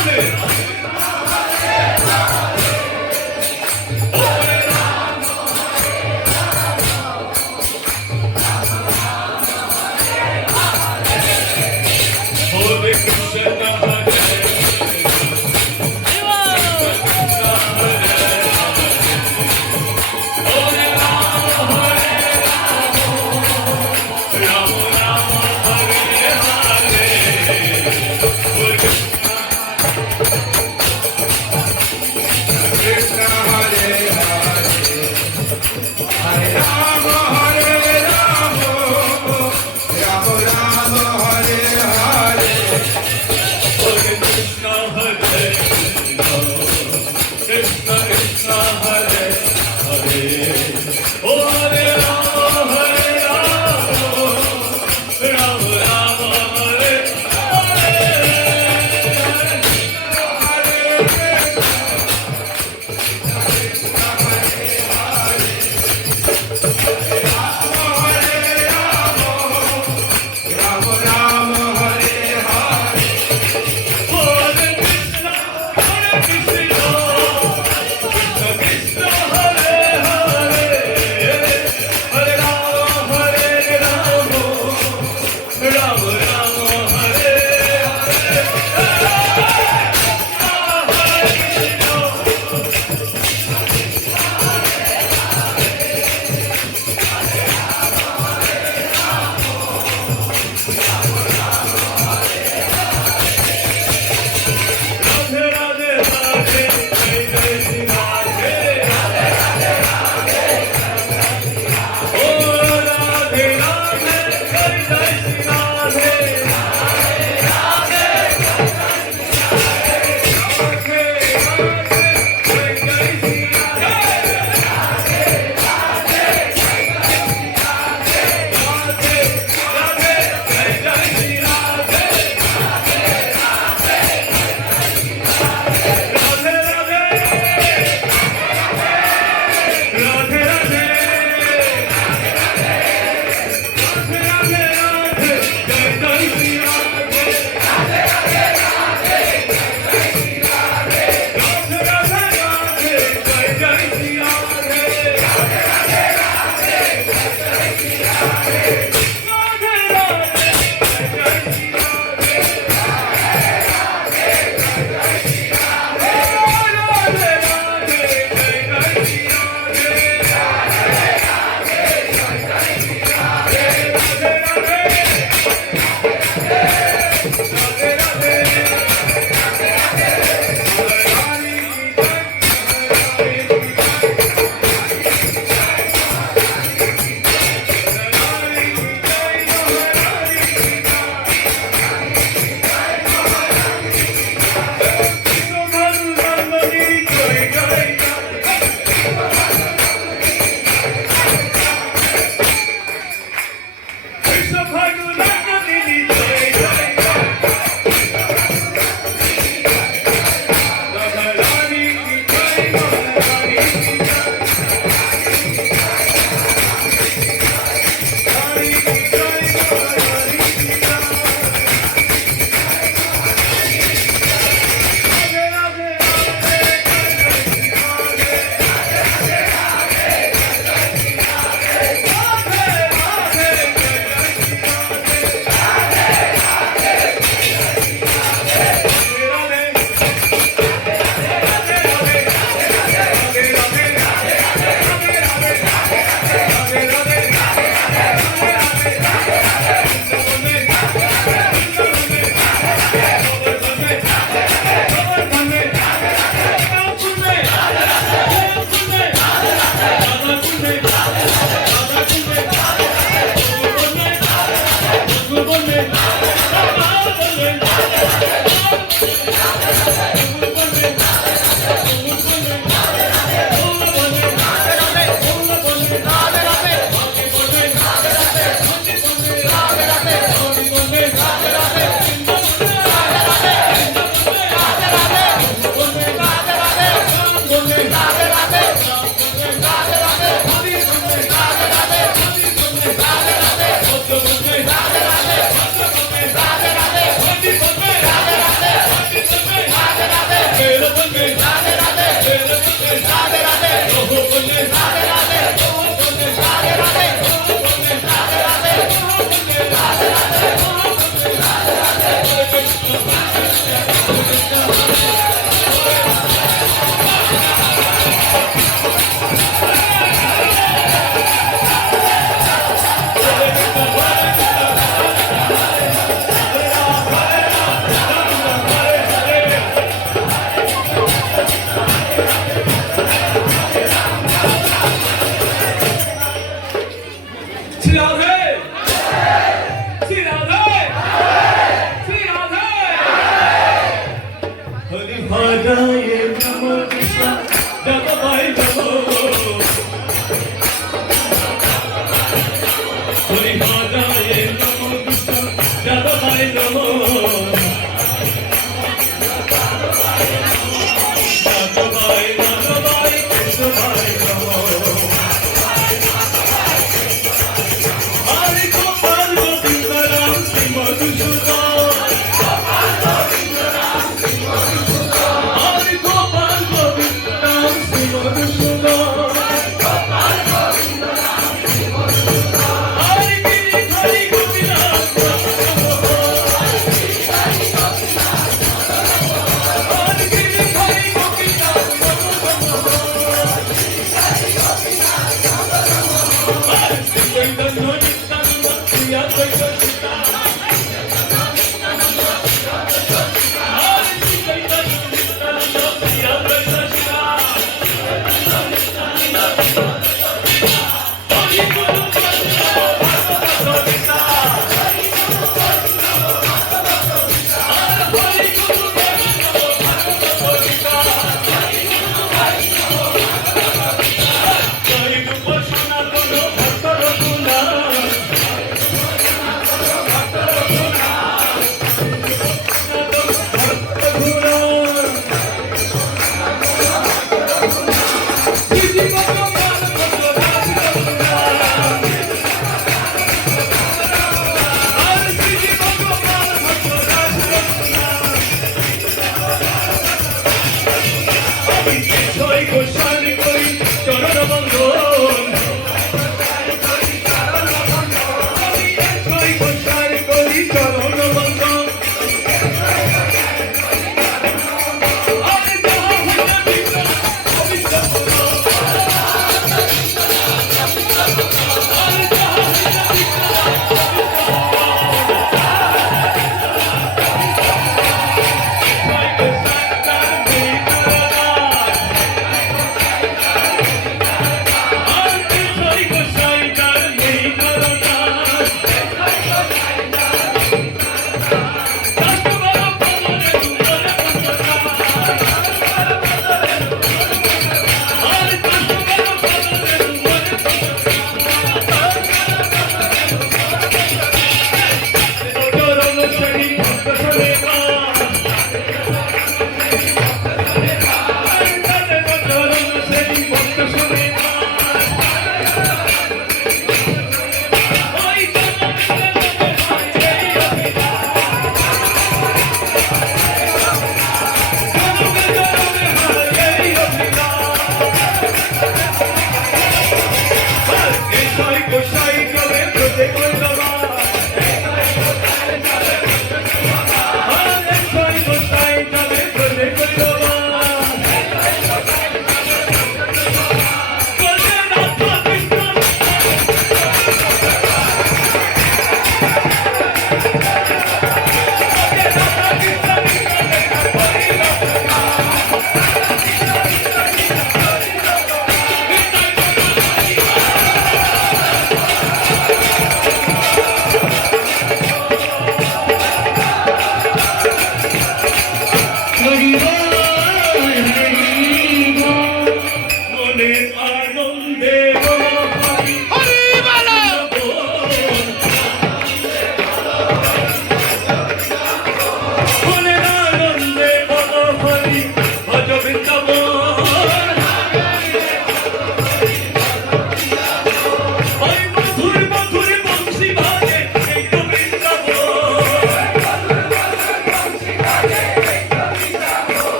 Hare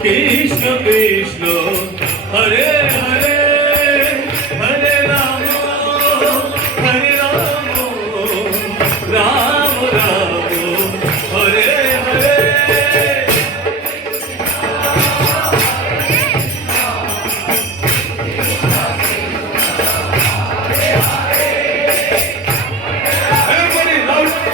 Krishna Krishna Hare Hare Hare Rama Hare Rama Rama Rama Hare Hare Everybody loud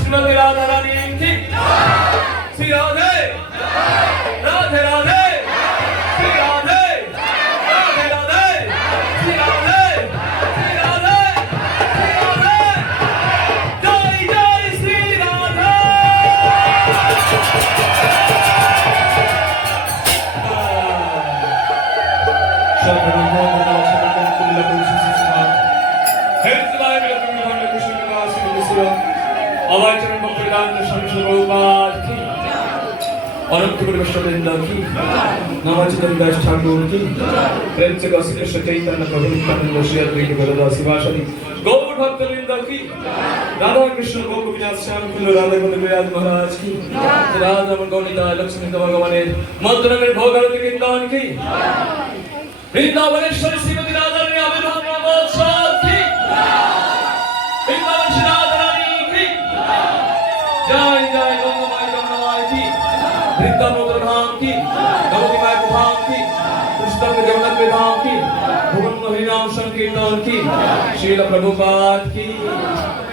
Shrimati Radha रानी की श्री राधे राधे राधे श्री राधे राधे राधे श्री राधे श्री राधे श्री राधे जय जय श्री राधे अवाचरण भक्तिदान संशय बहुबार की अनंत गुरुवृंद की नवचरण दास ठाकुर की प्रेम से काशी कृष्ण चैतन्य प्रभु नित्यानंद श्री अद्वैत गदाधर शिवासादि गौर भक्तवृंद की राधा कृष्ण गोप विलास श्याम कुंड राधा कुंड विराज महाराज की राधा गौनिता लक्ष्मी भगवान मंत्र में भोग आरती कीर्तन की वृंदावनेश्वरी श्रीमती राधा रानी आविर्भाव महोत्सव की वृंदावन श्री राधा रानी की जय जय गंगामाई जमुनामाई की वृंदावन धाम की गौरी माई धाम की कृष्ण के जगन्नाथ धाम की भुवन हरिनाम संकीर्तन की श्रील प्रभुपाद की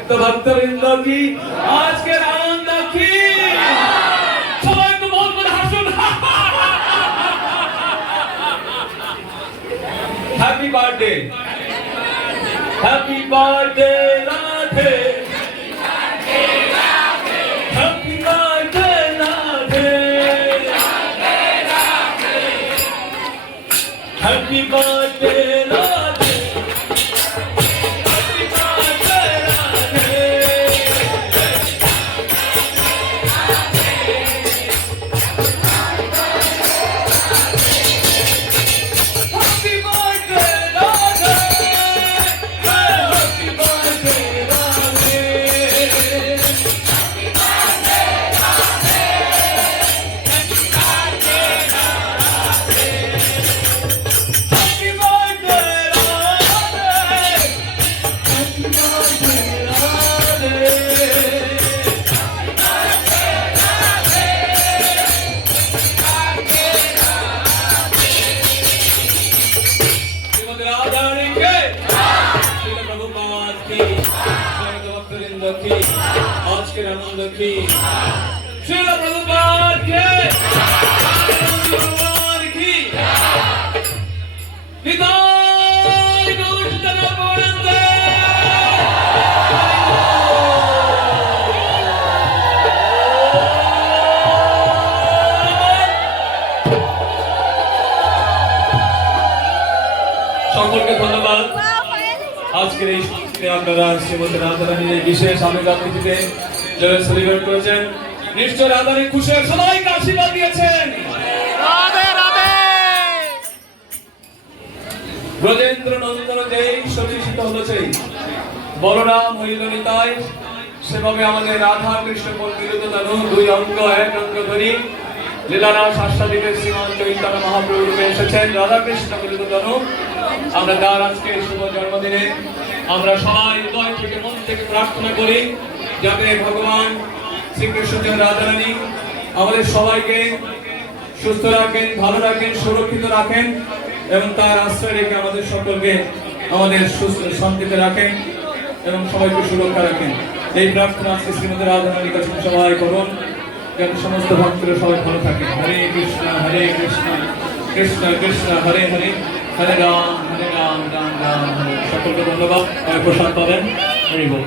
तो भक्तवृंद की आज के आनंद की सबाई को बहुत बड़ा हर्षुन happy birthday happy birthday Radhe happy birthday Radhe happy birthday Radhe happy birthday Radhe happy birthday Radhe happy birthday Radhe happy birthday Radhe happy birthday Radhe Shrimati Radha Rani के श्रील प्रभुपाद की श्रीमती भक्तवृंद की आज के आनंद की श्रील प्रभुपाद के आनंद भगवान की निताय गौर चरण गोविंदे সকলকে ধন্যবাদ আজকের এই দিনে আপনারা শ্রীমতী রাধা রানীর এই বিশেষ আমেগান তিথিতে যারা সেলিব্রেট করেছেন নিশ্চয় রাধা রানী খুশি হয়ে সবাইকে আশীর্বাদ দিয়েছেন ব্রজেন্দ্র নন্দন যেই সচিষিত হতেছে বলরাম হইল নিতাই সেভাবে আমাদের রাধা কৃষ্ণ মন্দিরিত তনু দুই অঙ্গ এক অঙ্গ ধরি লীলারাস আস্বাদিকের শ্রীমান চৈতন্য মহাপ্রভু রূপে এসেছেন রাধা কৃষ্ণ মিলিত তনু আমরা তার আজকে শুভ জন্মদিনে আমরা সবাই হৃদয় থেকে মন থেকে প্রার্থনা করি যাতে ভগবান শ্রীকৃষ্ণ রাধা রানী আমাদের সবাইকে সুস্থ রাখেন ভালো রাখেন সুরক্ষিত রাখেন এবং তার আশ্রয় রেখে আমাদের সকলকে আমাদের সুস্থ শান্তিতে রাখেন এবং সবাইকে সুরক্ষা রাখেন এই প্রার্থনা আজকে শ্রীমতী রাধা রানীর কাছে সবাই করুন যাতে সমস্ত ভক্তরা সবাই ভালো থাকে হরে কৃষ্ণ কৃষ্ণ কৃষ্ণ হরে হরে হরে রাম রাম রাম হরে সকলকে ধন্যবাদ প্রসাদ পাবেন। হরি বল।